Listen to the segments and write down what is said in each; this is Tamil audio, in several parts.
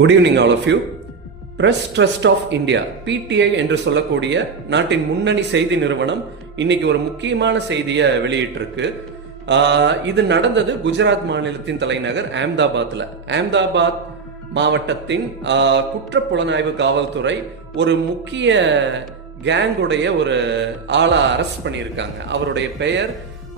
Good evening all of you. Press Trust of India PTI என்று சொல்லக்கூடிய நாட்டின் முன்னணி செய்தி நிறுவனம் இன்னைக்கு ஒரு முக்கியமான செய்தியை வெளியிட்டிருக்கு. இது நடந்தது குஜராத் மாநிலத்தின் தலைநகர் அஹமதாபாத் மாவட்டத்தின் குற்றப்புலனாய்வு காவல்துறை ஒரு முக்கிய கேங்குடைய ஒரு ஆளை அரெஸ்ட் பண்ணியிருக்காங்க. அவருடைய பெயர்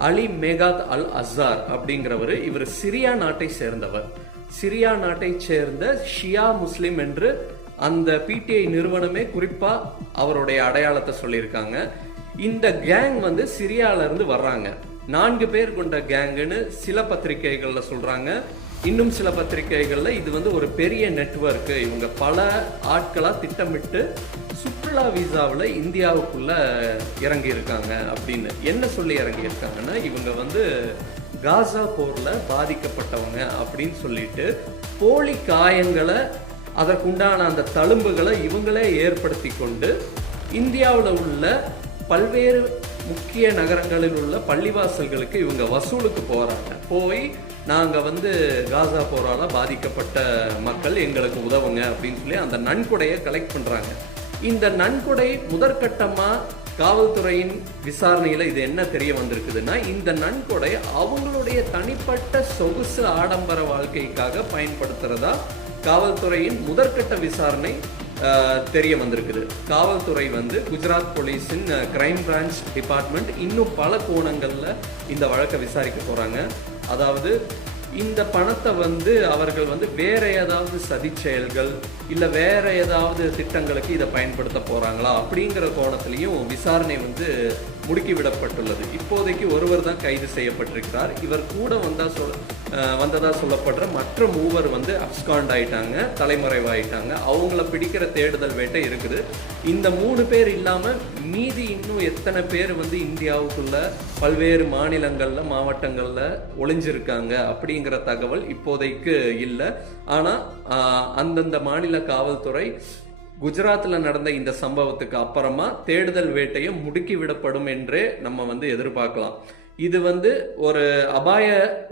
அலி மேகாத் அல் அசார் அப்படிங்கிறவர். இவர் சிரியா நாட்டை சேர்ந்தவர். சிரியா நாட்டை சேர்ந்த ஷியா முஸ்லிம் என்று அந்த PTI நிறுவனமே குறிப்பா அவருடைய அடையாளத்தை சொல்லியிருக்காங்க. இந்த கேங் சிரியால இருந்து வர்றாங்க. 4 பேர் கொண்ட கேங்குன்னு சில பத்திரிகைகள்ல சொல்றாங்க. இன்னும் சில பத்திரிகைகள்ல இது ஒரு பெரிய நெட்வொர்க், இவங்க பல ஆட்களா திட்டமிட்டு சுற்றுலா விசாவில் இந்தியாவுக்குள்ள இறங்கி இருக்காங்க அப்படின்னு. என்ன சொல்லி இறங்கி இருக்காங்கன்னா, இவங்க காசா போர்ல பாதிக்கப்பட்டவங்க அப்படின்னு சொல்லிட்டு போலி காயங்களை, அதற்குண்டான அந்த தழும்புகளை இவங்களே ஏற்படுத்தி கொண்டு இந்தியாவில் உள்ள பல்வேறு முக்கிய நகரங்களில் உள்ள பள்ளிவாசல்களுக்கு இவங்க வசூலுக்கு போறாங்க. போய் நாங்க காசா போரால பாதிக்கப்பட்ட மக்கள் எங்களுக்கு உதவுங்க அப்படின்னு சொல்லி அந்த நன்கொடையை கலெக்ட் பண்றாங்க. இந்த நன்கொடை முதற்கட்டமா காவல்துறையின் விசாரணையில இது என்ன தெரிய வந்திருக்குதுன்னா, இந்த நன்கொடை அவங்களுடைய தனிப்பட்ட சொகுசு ஆடம்பர வாழ்க்கைக்காக பயன்படுத்துறதா காவல்துறையின் முதற்கட்ட விசாரணை தெரிய வந்திருக்குது. காவல்துறை குஜராத் போலீஸின் கிரைம் பிரான்ச் டிபார்ட்மெண்ட் இன்னும் பல கோணங்கள்ல இந்த வழக்கை விசாரிக்க போறாங்க. அதாவது இந்த பணத்தை அவர்கள் வேற ஏதாவது சதி செயல்கள் இல்ல வேற ஏதாவது திட்டங்களுக்கு இதை பயன்படுத்த போறாங்களா அப்படிங்கிற கோணத்திலையும் விசாரணை முடுக்கி விடப்பட்டுள்ளது. இப்போதைக்கு ஒருவர் தான் கைது செய்யப்பட்டிருக்கிறார். இவர் கூட வந்ததா சொல்லப்படுற மற்ற 3 அப்ஸ்காண்ட் ஆயிட்டாங்க, தலைமறைவாயிட்டாங்க. அவங்கள பிடிக்கிற தேடுதல் வேட்டை இருக்குது. இந்த 3 பேர் இல்லாம மீதி இன்னும் எத்தனை பேர் இந்தியாவுக்குள்ள பல்வேறு மாநிலங்கள்ல மாவட்டங்கள்ல ஒளிஞ்சிருக்காங்க அப்படிங்கிற தகவல் இப்போதைக்கு இல்லை. ஆனா அந்தந்த மாநில காவல்துறை குஜராத்ல நடந்த இந்த சம்பவத்துக்கு அப்புறமா தேடுதல் வேட்டையை முடுக்கி விடப்படும் என்றே நம்ம எதிர்பார்க்கலாம். இது ஒரு அபாய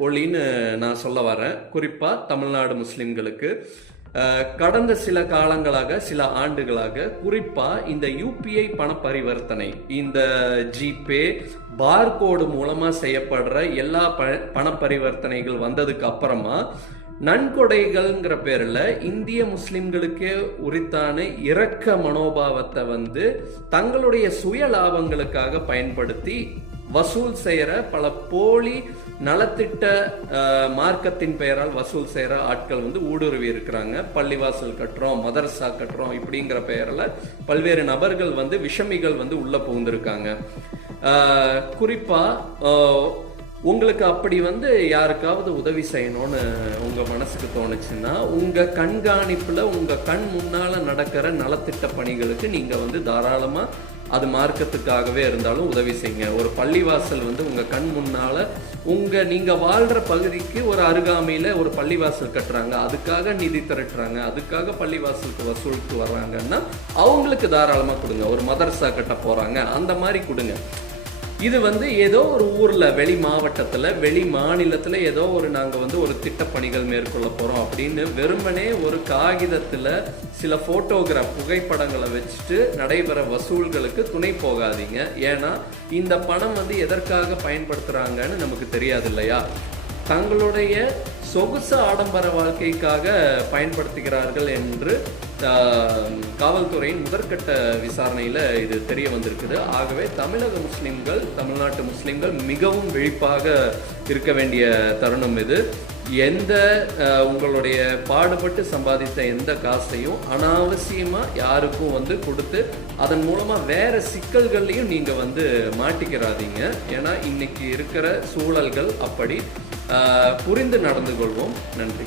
ஒளின்னு நான் சொல்ல வரேன். குறிப்பா தமிழ்நாடு முஸ்லிம்களுக்கு கடந்த சில காலங்களாக, சில ஆண்டுகளாக, குறிப்பா இந்த UPI பண பரிவர்த்தனை, இந்த ஜிபே பார்கோடு மூலமா செய்யப்படுற எல்லா பண பரிவர்த்தனைகள் வந்ததுக்கு அப்புறமா நன்கொடைகள்ங்கிற பேர்ல இந்திய முஸ்லிம்களுக்கே உரித்தான இரக்க மனோபாவத்தை தங்களுடைய சுய லாபங்களுக்காக பயன்படுத்தி வசூல் செய்யற பல போலி நலத்திட்ட மார்க்கத்தின் பெயரால் வசூல் செய்யற ஆட்கள் ஊடுருவி இருக்கிறாங்க. பள்ளிவாசல் கட்டுறோம், மதரசா கட்டுறோம் இப்படிங்கிற பெயர்ல பல்வேறு நபர்கள் விஷமிகள் உள்ள புகுந்திருக்காங்க. குறிப்பா உங்களுக்கு அப்படி யாருக்காவது உதவி செய்யணும்னு உங்க மனசுக்கு தோணுச்சுன்னா, உங்க கண்காணிப்புல உங்க கண் முன்னால நடக்கிற நலத்திட்ட பணிகளுக்கு நீங்க தாராளமா, அது மார்க்கத்துக்காகவே இருந்தாலும் உதவி செய்யுங்க. ஒரு பள்ளிவாசல் உங்க கண் முன்னால நீங்க வாழ்ற பகுதிக்கு ஒரு அருகாமையில ஒரு பள்ளிவாசல் கட்டுறாங்க, அதுக்காக நிதி திரட்டுறாங்க, அதுக்காக பள்ளிவாசலுக்கு வசூலுக்கு வர்றாங்கன்னா அவங்களுக்கு தாராளமா கொடுங்க. ஒரு மதரசா கட்ட போறாங்க, அந்த மாதிரி கொடுங்க. இது ஏதோ ஒரு ஊர்ல, வெளி மாவட்டத்துல, வெளி மாநிலத்துல ஏதோ நாங்க ஒரு திட்டப்பணிகள் மேற்கொள்ள போறோம் அப்படின்னு வெறுமனே ஒரு காகிதத்துல சில போட்டோகிராஃப் புகைப்படங்களை வச்சுட்டு நடைபெற வசூல்களுக்கு துணை போகாதீங்க. ஏன்னா இந்த பணம் எதற்காக பயன்படுத்துறாங்கன்னு நமக்கு தெரியாது இல்லையா? தங்களுடைய சொகுசு ஆடம்பர வாழ்க்கைக்காக பயன்படுத்துகிறார்கள் என்று காவல்துறையின் முதற்கட்ட விசாரணையில இது தெரிய வந்திருக்குது. ஆகவே தமிழக முஸ்லிம்கள், தமிழ்நாட்டு முஸ்லிம்கள் மிகவும் விழிப்பாக இருக்க வேண்டிய தருணம் இது. எந்த உங்களுடைய பாடுபட்டு சம்பாதித்த எந்த காசையும் அனாவசியமா யாருக்கும் கொடுத்து அதன் மூலமா வேற சிக்கல்கள்லையும் நீங்க மாட்டிக்கிறாதீங்க. ஏன்னா இன்னைக்கு இருக்கிற சூழல்கள் அப்படி. புரிந்து நடந்து கொள்வோம். நன்றி.